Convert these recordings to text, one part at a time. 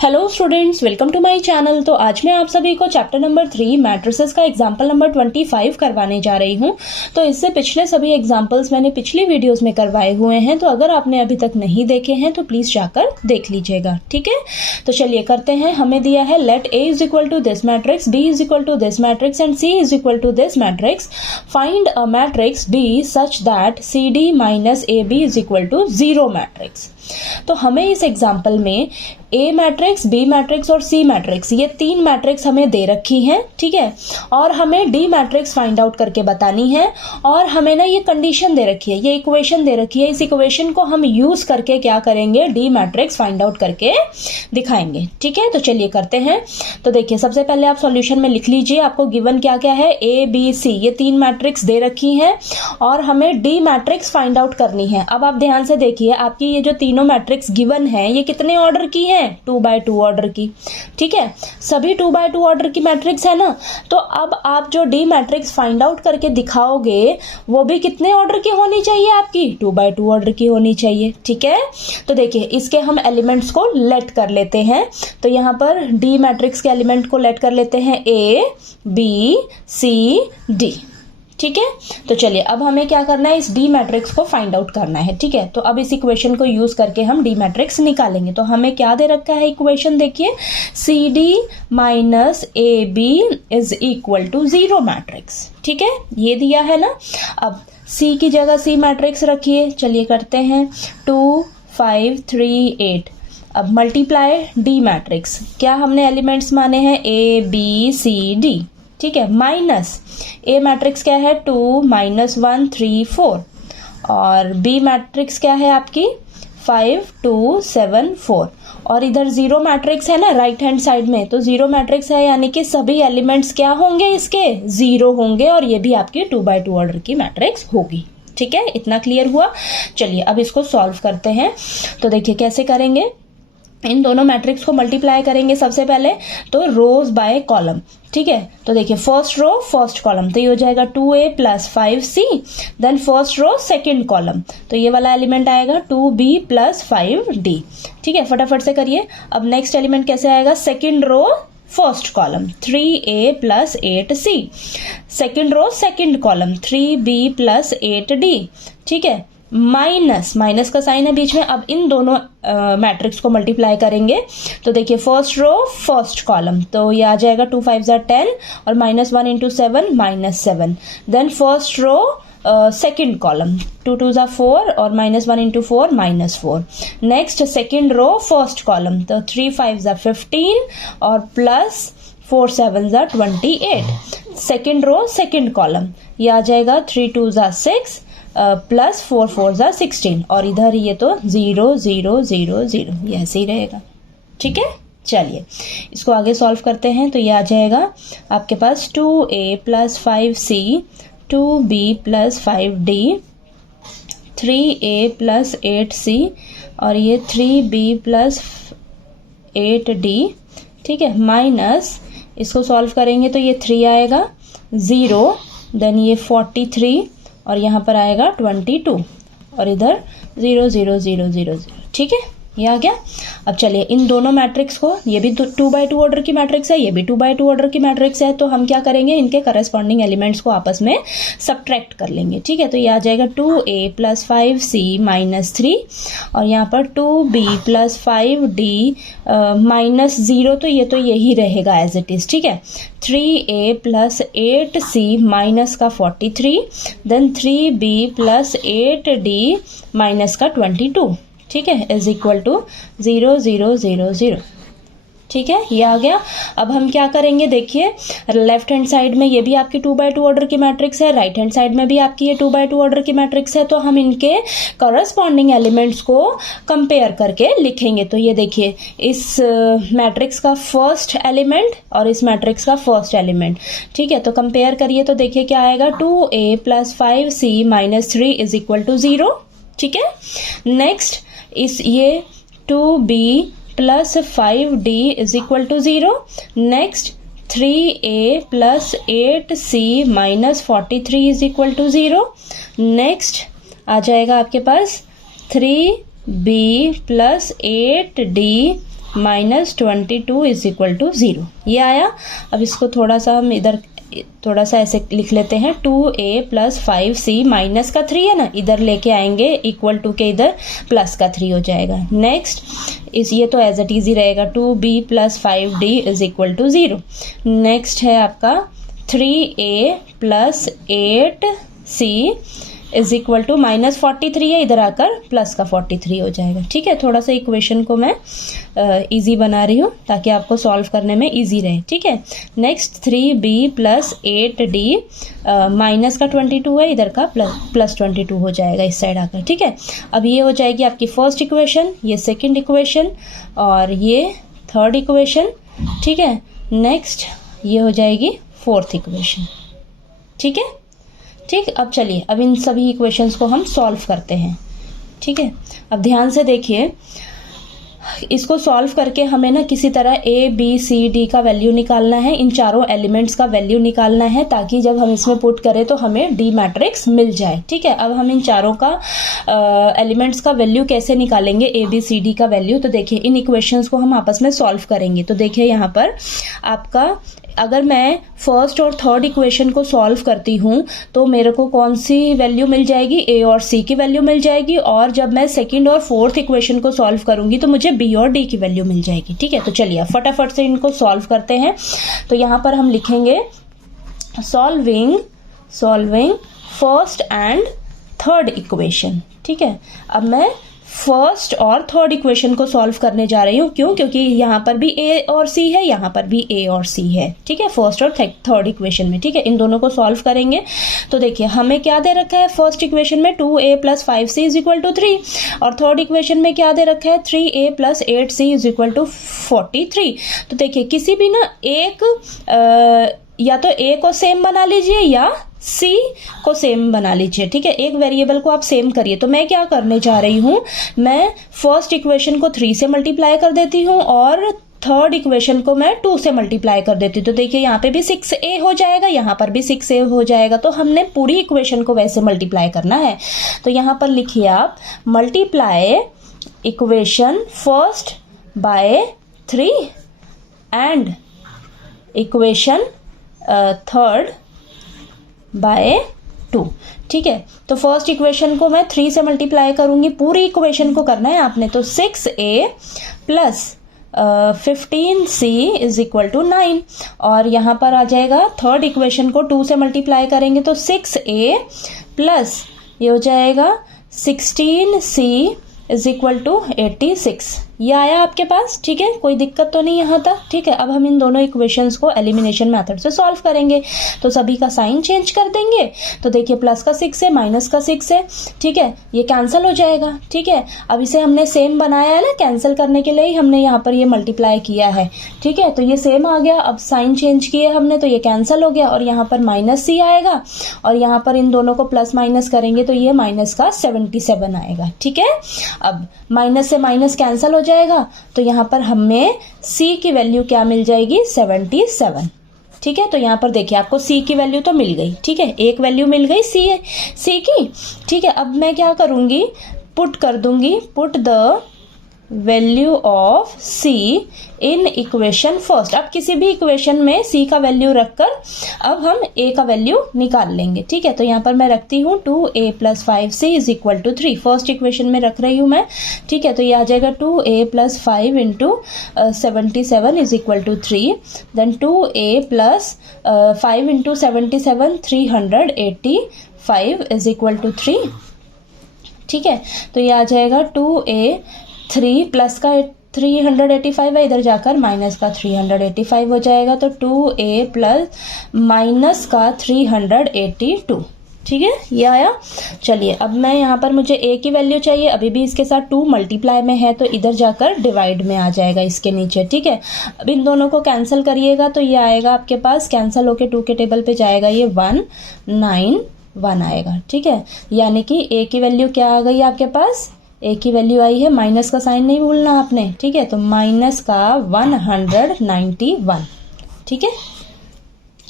Hello students, welcome to my channel. तो आज मैं आप सभी को चैप्टर नंबर 3 मैट्रिसेस का एग्जाम्पल नंबर 25 करवाने जा रही हूँ। तो इससे पिछले सभी एग्जाम्पल्स मैंने पिछली वीडियोस में करवाए हुए हैं, तो अगर आपने अभी तक नहीं देखे हैं तो प्लीज़ जाकर देख लीजिएगा, ठीक है। तो चलिए करते हैं। हमें दिया है let A is equal to this matrix, B is equal to this matrix and C is equal to this matrix. Find a matrix B such that C D minus A B is equal to 0 matrix. तो हमें इस example में ए matrix, B matrix और सी matrix, ये 3 matrix हमें दे रखी हैं, ठीक है। और हमें डी मैट्रिक्स फाइंड आउट करके बतानी है। और हमें ना ये कंडीशन दे रखी है, ये इक्वेशन दे रखी है। इस इक्वेशन को हम यूज करके क्या करेंगे, डी मैट्रिक्स फाइंड आउट करके दिखाएंगे, ठीक है। तो चलिए करते हैं। तो देखिए, सबसे पहले आप सॉल्यूशन में लिख लीजिए। आपको गिवन क्या क्या है, ए बी सी, ये 3 मैट्रिक्स दे रखी हैं और हमें डी मैट्रिक्स फाइंड आउट करनी है। अब आप ध्यान से देखिए, आपकी ये जो तीनों मैट्रिक्स गिवन है, ये कितने ऑर्डर की है, 2x2 ऑर्डर की, ठीक है। सभी 2x2 ऑर्डर की मैट्रिक्स है ना। तो अब आप जो डी मैट्रिक्स फाइंड आउट करके दिखाओगे वो भी कितने ऑर्डर की होनी चाहिए, आपकी 2x2 ऑर्डर की होनी चाहिए, ठीक है। तो देखिए, इसके हम एलिमेंट्स को लेट कर लेते हैं। तो यहां पर डी मैट्रिक्स के एलिमेंट को लेट कर लेते हैं, ए बी सी डी, ठीक है। तो चलिए, अब हमें क्या करना है, इस डी मैट्रिक्स को फाइंड आउट करना है, ठीक है। तो अब इस इक्वेशन को यूज करके हम डी मैट्रिक्स निकालेंगे। तो हमें क्या दे रखा है इक्वेशन, देखिए, C D minus A B is equal to 0 matrix, ठीक है, ये दिया है ना। अब सी की जगह सी मैट्रिक्स रखिए। चलिए करते हैं, 2 5 3 8। अब मल्टीप्लाई डी मैट्रिक्स, क्या हमने एलिमेंट्स माने हैं, ए बी सी डी, ठीक है। माइनस ए मैट्रिक्स क्या है, 2 -1 3 4 और बी मैट्रिक्स क्या है आपकी, 5 2 7 4 और इधर 0 मैट्रिक्स है ना राइट हैंड साइड में। तो 0 मैट्रिक्स है यानी कि सभी एलिमेंट्स क्या होंगे, इसके 0 होंगे और ये भी आपकी 2x2 ऑर्डर की मैट्रिक्स होगी, ठीक है। इतना क्लियर हुआ। चलिए अब इसको सॉल्व करते हैं। तो देखिए कैसे करेंगे, इन दोनों मैट्रिक्स को मल्टीप्लाई करेंगे सबसे पहले, तो रोज बाय कॉलम, ठीक है। तो देखिए, फर्स्ट रो फर्स्ट कॉलम, तो ये हो जाएगा 2a plus 5c। Then first row second column, तो ये वाला एलिमेंट आएगा 2b प्लस 5d, ठीक है। फटाफट से करिए। अब नेक्स्ट एलिमेंट कैसे आएगा, second row first column 3a plus 8c, second row second column 3b plus 8d, ठीक है। माइनस का साइन है बीच में। अब इन दोनों मैट्रिक्स को मल्टीप्लाई करेंगे। तो देखिए, फर्स्ट रो फर्स्ट कॉलम, तो ये आ जाएगा 2 5 10 और -1 × 7 -7। Then first row second column, 2 2 4 और -1 × 4 -4। Next second row first column, तो 3 5 15 और plus 4 7 28। Second row second column, ये आ जाएगा 3 2 6 प्लस 4 4 16 और इधर ये तो 0 0 0 0, ये ऐसे ही रहेगा, ठीक है। चलिए इसको आगे सॉल्व करते हैं। तो ये आ जाएगा आपके पास 2a plus 5c, 2b plus 5d, 3a plus 8c और ये 3b प्लस 8d, ठीक है। माइनस इसको सॉल्व करेंगे तो ये 3 आएगा, 0, देन ये 43 और यहाँ पर आएगा 22 और इधर 0 0 0 0 0, ठीक है, ये आ गया। अब चलिए इन दोनों मैट्रिक्स को, ये भी 2x2 ऑर्डर की मैट्रिक्स है, ये भी 2x2 ऑर्डर की मैट्रिक्स है, तो हम क्या करेंगे, इनके करस्पॉन्डिंग एलिमेंट्स को आपस में सब्ट्रैक्ट कर लेंगे, ठीक है। तो ये आ जाएगा 2a प्लस 5c माइनस 3 और यहाँ पर 2b प्लस 5d माइनस 0, तो ये तो यही रहेगा एज इट इज, ठीक है। 3a प्लस 8c माइनस का 43, then 3b plus 8d minus का 22, ठीक है, इज इक्वल टू 0 0 0 0, ठीक है, ये आ गया। अब हम क्या करेंगे, देखिए, लेफ्ट हैंड साइड में ये भी आपकी 2x2 ऑर्डर की मैट्रिक्स है, राइट हैंड साइड में भी आपकी ये 2x2 ऑर्डर की मैट्रिक्स है। तो हम इनके करस्पॉन्डिंग एलिमेंट्स को कंपेयर करके लिखेंगे। तो ये देखिए, इस मैट्रिक्स का फर्स्ट एलिमेंट और इस मैट्रिक्स का फर्स्ट एलिमेंट, ठीक है। तो कंपेयर करिए तो देखिए क्या आएगा, 2a plus 5c minus 3 is equal to 0, ठीक है। नेक्स्ट इस ये 2b plus 5d is equal to 0। Next 3a plus 8c minus 43 is equal to 0। Next आ जाएगा आपके पास 3b plus 8d -22 is equal to 0। ये आया। अब इसको थोड़ा सा हम इधर थोड़ा सा ऐसे लिख लेते हैं, 2a प्लस 5c माइनस का 3 है ना, इधर लेके आएंगे इक्वल टू के इधर प्लस का 3 हो जाएगा। नेक्स्ट इस ये तो एज इट इजी रहेगा, 2b plus 5d is equal to 0। Next है आपका 3a plus 8c is equal to -43 है, इधर आकर प्लस का 43 हो जाएगा। ठीक है, थोड़ा सा इक्वेशन को मैं इजी बना रही हूँ ताकि आपको सॉल्व करने में इजी रहे। ठीक है, next 3b plus 8d minus का 22 है, इधर का प्लस 22 हो जाएगा इस साइड आकर। ठीक है, अब ये हो जाएगी आपकी फर्स्ट इक्वेशन, ये सेकंड इक्वेशन और ये थर्ड इक्वेशन। ठीक है, नेक्स्ट ये हो जाएगी फोर्थ इक्वेशन। ठीक है, ठीक। अब चलिए, अब इन सभी इक्वेशंस को हम सॉल्व करते हैं। ठीक है, अब ध्यान से देखिए, इसको सॉल्व करके हमें ना किसी तरह a b c d का वैल्यू निकालना है, इन चारों एलिमेंट्स का वैल्यू निकालना है, ताकि जब हम इसमें पुट करें तो हमें D मैट्रिक्स मिल जाए। ठीक है, अब हम इन चारों का एलिमेंट्स का वैल्यू कैसे निकालेंगे, a b c d का वैल्यू। तो देखिए, इन इक्वेशंस को हम आपस में सॉल्व करेंगे। तो देखिए यहाँ पर आपका, अगर मैं फर्स्ट और थर्ड इक्वेशन को सॉल्व करती हूँ तो मेरे को कौन सी वैल्यू मिल जाएगी, ए और सी की वैल्यू मिल जाएगी, और जब मैं सेकंड और फोर्थ इक्वेशन को सॉल्व करूंगी तो मुझे बी और डी की वैल्यू मिल जाएगी। ठीक है, तो चलिए फटाफट से इनको सॉल्व करते हैं। तो यहाँ पर हम लिखेंगे solving first and third equation. ठीक है, अब मैं फर्स्ट और थर्ड इक्वेशन को सॉल्व करने जा रही हूँ। क्यों? क्योंकि यहाँ पर भी ए और सी है, यहाँ पर भी ए और सी है। ठीक है, फर्स्ट और थर्ड इक्वेशन में। ठीक है, इन दोनों को सॉल्व करेंगे। तो देखिए, हमें क्या दे रखा है फर्स्ट इक्वेशन में, 2a plus 5c is equal to 3, और थर्ड इक्वेशन में क्या दे रखा है, 3a plus 8c is equal to 43। तो देखिए, किसी भी ना एक या तो a को सेम बना लीजिए या c को सेम बना लीजिए। ठीक है, एक वेरिएबल को आप सेम करिए। तो मैं क्या करने जा रही हूँ, मैं फर्स्ट इक्वेशन को 3 से मल्टीप्लाई कर देती हूँ और थर्ड इक्वेशन को मैं 2 से मल्टीप्लाई कर देती हूँ। तो देखिए, यहाँ पे भी 6a हो जाएगा, यहाँ पर भी 6a हो जाएगा। तो हमने पूरी इक्वेशन को वैसे मल्टीप्लाई करना है। तो यहाँ पर लिखिए आप, multiply equation first by 3 and equation third by 2। ठीक है, तो फर्स्ट इक्वेशन को मैं 3 से मल्टीप्लाई करूंगी, पूरी इक्वेशन को करना है आपने। तो 6a plus 15c is equal to 9, और यहाँ पर आ जाएगा थर्ड इक्वेशन को 2 से मल्टीप्लाई करेंगे तो 6a प्लस ये हो जाएगा 16c इज इक्वल टू 86। ये आया आपके पास। ठीक है, कोई दिक्कत तो नहीं यहाँ तक। ठीक है, अब हम इन दोनों इक्वेशंस को एलिमिनेशन मेथड से सॉल्व करेंगे। तो सभी का साइन चेंज कर देंगे। तो देखिए, प्लस का 6 है, माइनस का 6 है। ठीक है, ये कैंसिल हो जाएगा। ठीक है, अब इसे हमने सेम बनाया है ना, कैंसिल करने के लिए ही हमने यहाँ पर ये मल्टीप्लाई किया है। ठीक है, तो ये सेम आ गया। अब साइन चेंज किए हमने तो ये कैंसिल हो गया, और यहाँ पर माइनस c आएगा, और यहाँ पर इन दोनों को प्लस माइनस करेंगे तो ये माइनस का 77 आएगा। ठीक है, अब माइनस से माइनस कैंसिल हो जाएगा, तो यहाँ पर हमें c की वैल्यू क्या मिल जाएगी, 77। ठीक है, तो यहाँ पर देखिए, आपको c की वैल्यू तो मिल गई। ठीक है, एक वैल्यू मिल गई c की। ठीक है, अब मैं क्या करूंगी, पुट कर दूंगी, put the value of c in equation first. अब किसी भी इक्वेशन में c का वैल्यू रखकर अब हम a का वैल्यू निकाल लेंगे। ठीक है, तो यहाँ पर मैं रखती हूँ 2a plus 5c is equal to 3, first equation में रख रही हूँ मैं। ठीक है, तो ये आ जाएगा 2a plus 5 into 77 is equal to 3, then 2a plus 5 into 77 385 is equal to 3। ठीक है, तो ये आ जाएगा 2a 3 प्लस का 385 है, इधर जाकर माइनस का 385 हो जाएगा। तो 2a प्लस माइनस का 382। ठीक है, ये आया। चलिए, अब मैं यहाँ पर मुझे a की वैल्यू चाहिए, अभी भी इसके साथ 2 मल्टीप्लाई में है तो इधर जाकर डिवाइड में आ जाएगा इसके नीचे। ठीक है, अब इन दोनों को कैंसिल करिएगा तो ये आएगा आपके पास, कैंसिल होके 2 के टेबल पे जाएगा, ये 191 आएगा। ठीक है, यानी कि a की वैल्यू क्या आ गई आपके पास, a की वैल्यू आई है, माइनस का साइन नहीं भूलना आपने। ठीक है, तो माइनस का 191। ठीक है,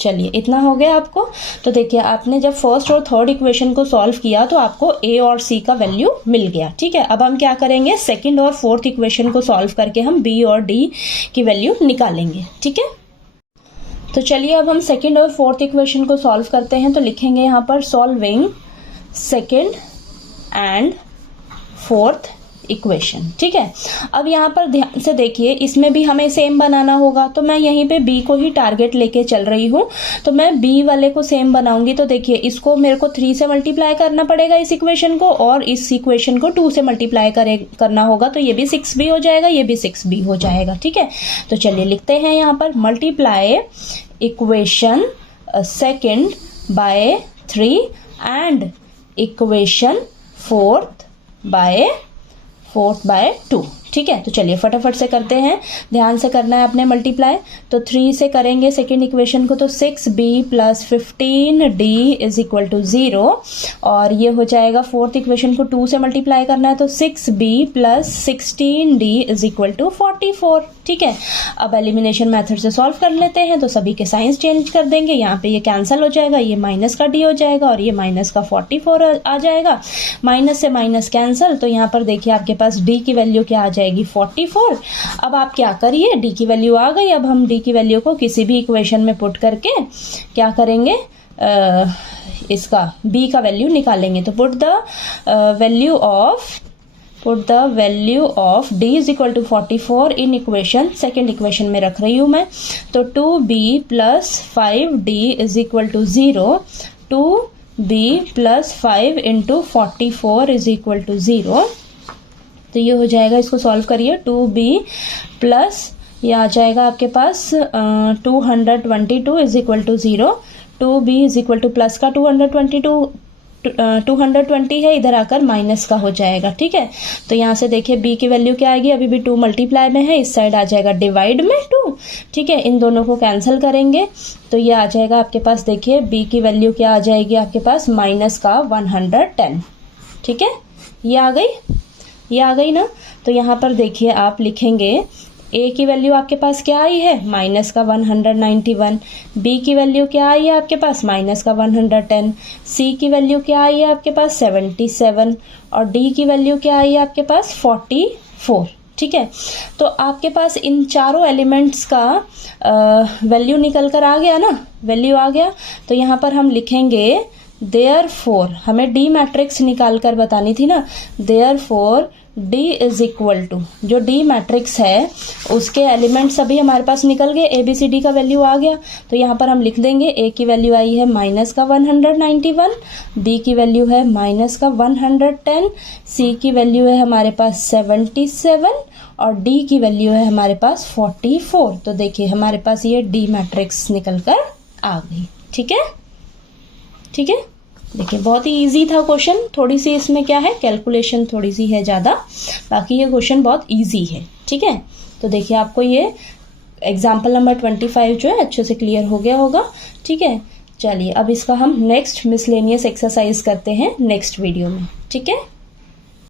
चलिए इतना हो गया आपको। तो देखिए आपने जब फर्स्ट और थर्ड इक्वेशन को सॉल्व किया तो आपको ए और सी का वैल्यू मिल गया, ठीक है। अब हम क्या करेंगे, सेकंड और फोर्थ इक्वेशन को सॉल्व करके हम बी और डी की वैल्यू निकालेंगे, ठीक है। तो चलिए अब हम सेकंड और फोर्थ इक्वेशन को सॉल्व करते हैं। तो लिखेंगे यहाँ पर solving second and fourth equation, ठीक है। अब यहाँ पर ध्यान से देखिए, इसमें भी हमें सेम बनाना होगा। तो मैं यहीं पे बी को ही टारगेट लेके चल रही हूँ, तो मैं बी वाले को सेम बनाऊंगी। तो देखिए इसको मेरे को 3 से मल्टीप्लाई करना पड़ेगा इस इक्वेशन को, और इस इक्वेशन को 2 से मल्टीप्लाई करना होगा। तो ये भी 6b हो जाएगा, ये भी 6b हो जाएगा, ठीक है। तो चलिए लिखते हैं यहाँ पर multiply equation second by 3 and equation fourth by 2, ठीक है। तो चलिए फटाफट से करते हैं, ध्यान से करना है अपने मल्टीप्लाई। तो 3 से करेंगे सेकेंड इक्वेशन को, तो 6b plus 15d is equal to 0, और ये हो जाएगा फोर्थ इक्वेशन को 2 से मल्टीप्लाई करना है, तो 6b plus 16d is equal to 44, ठीक है। अब एलिमिनेशन मेथड से सॉल्व कर लेते हैं। तो सभी के साइंस चेंज कर देंगे, यहाँ पे ये कैंसिल हो जाएगा, ये माइनस का d हो जाएगा और ये माइनस का 44 आ जाएगा, माइनस से माइनस कैंसिल। तो यहाँ पर देखिए आपके पास d की वैल्यू क्या आ जाएगी, 44। अब आप क्या करिए, d की वैल्यू आ गई। अब हम d की वैल्यू को किसी भी इक्वेशन में पुट करके क्या करेंगे, इसका b का वैल्यू निकालेंगे। तो put the value of d is equal to 44 in equation, second equation में रख रही हूँ मैं। तो 2b plus 5d is equal to 0, 2b plus 5 into 44 is equal to 0। तो ये हो जाएगा, इसको सॉल्व करिए। 2b प्लस ये आ जाएगा आपके पास 222 is equal to 0, 2b is equal to plus का 220 है, इधर आकर माइनस का हो जाएगा, ठीक है। तो यहाँ से देखिए b की वैल्यू क्या आएगी, अभी भी 2 मल्टीप्लाई में है, इस साइड आ जाएगा डिवाइड में 2, ठीक है। इन दोनों को कैंसिल करेंगे तो ये आ जाएगा आपके पास, देखिए b की वैल्यू क्या आ जाएगी आपके पास, माइनस का 110, ठीक है। ये आ गई ना। तो यहाँ पर देखिए आप लिखेंगे a की वैल्यू आपके पास क्या आई है, माइनस का 191, b की वैल्यू क्या आई है आपके पास, माइनस का 110, c की वैल्यू क्या आई है आपके पास 77, और d की वैल्यू क्या आई है आपके पास 44, ठीक है। तो आपके पास इन चारों एलिमेंट्स का वैल्यू निकल कर आ गया ना, वैल्यू आ गया। तो यहाँ पर हम लिखेंगे देयरफॉर, हमें डी मैट्रिक्स निकाल कर बतानी थी ना, therefore D is equal to, जो D मैट्रिक्स है उसके एलिमेंट सभी हमारे पास निकल गए, ABCD का वैल्यू आ गया। तो यहाँ पर हम लिख देंगे A की वैल्यू आई है माइनस का 191, B की वैल्यू है माइनस का 110, C की वैल्यू है हमारे पास 77, और D की वैल्यू है हमारे पास 44। तो देखिए हमारे पास ये D मैट्रिक्स निकल कर आ गई, ठीक है, ठीक है। देखिए बहुत ही इजी था क्वेश्चन, थोड़ी सी इसमें क्या है, कैलकुलेशन थोड़ी सी है ज़्यादा, बाकी ये क्वेश्चन बहुत इजी है, ठीक है। तो देखिए आपको ये एग्जाम्पल नंबर 25 जो है अच्छे से क्लियर हो गया होगा, ठीक है। चलिए अब इसका हम नेक्स्ट मिसलेनियस एक्सरसाइज करते हैं नेक्स्ट वीडियो में, ठीक है।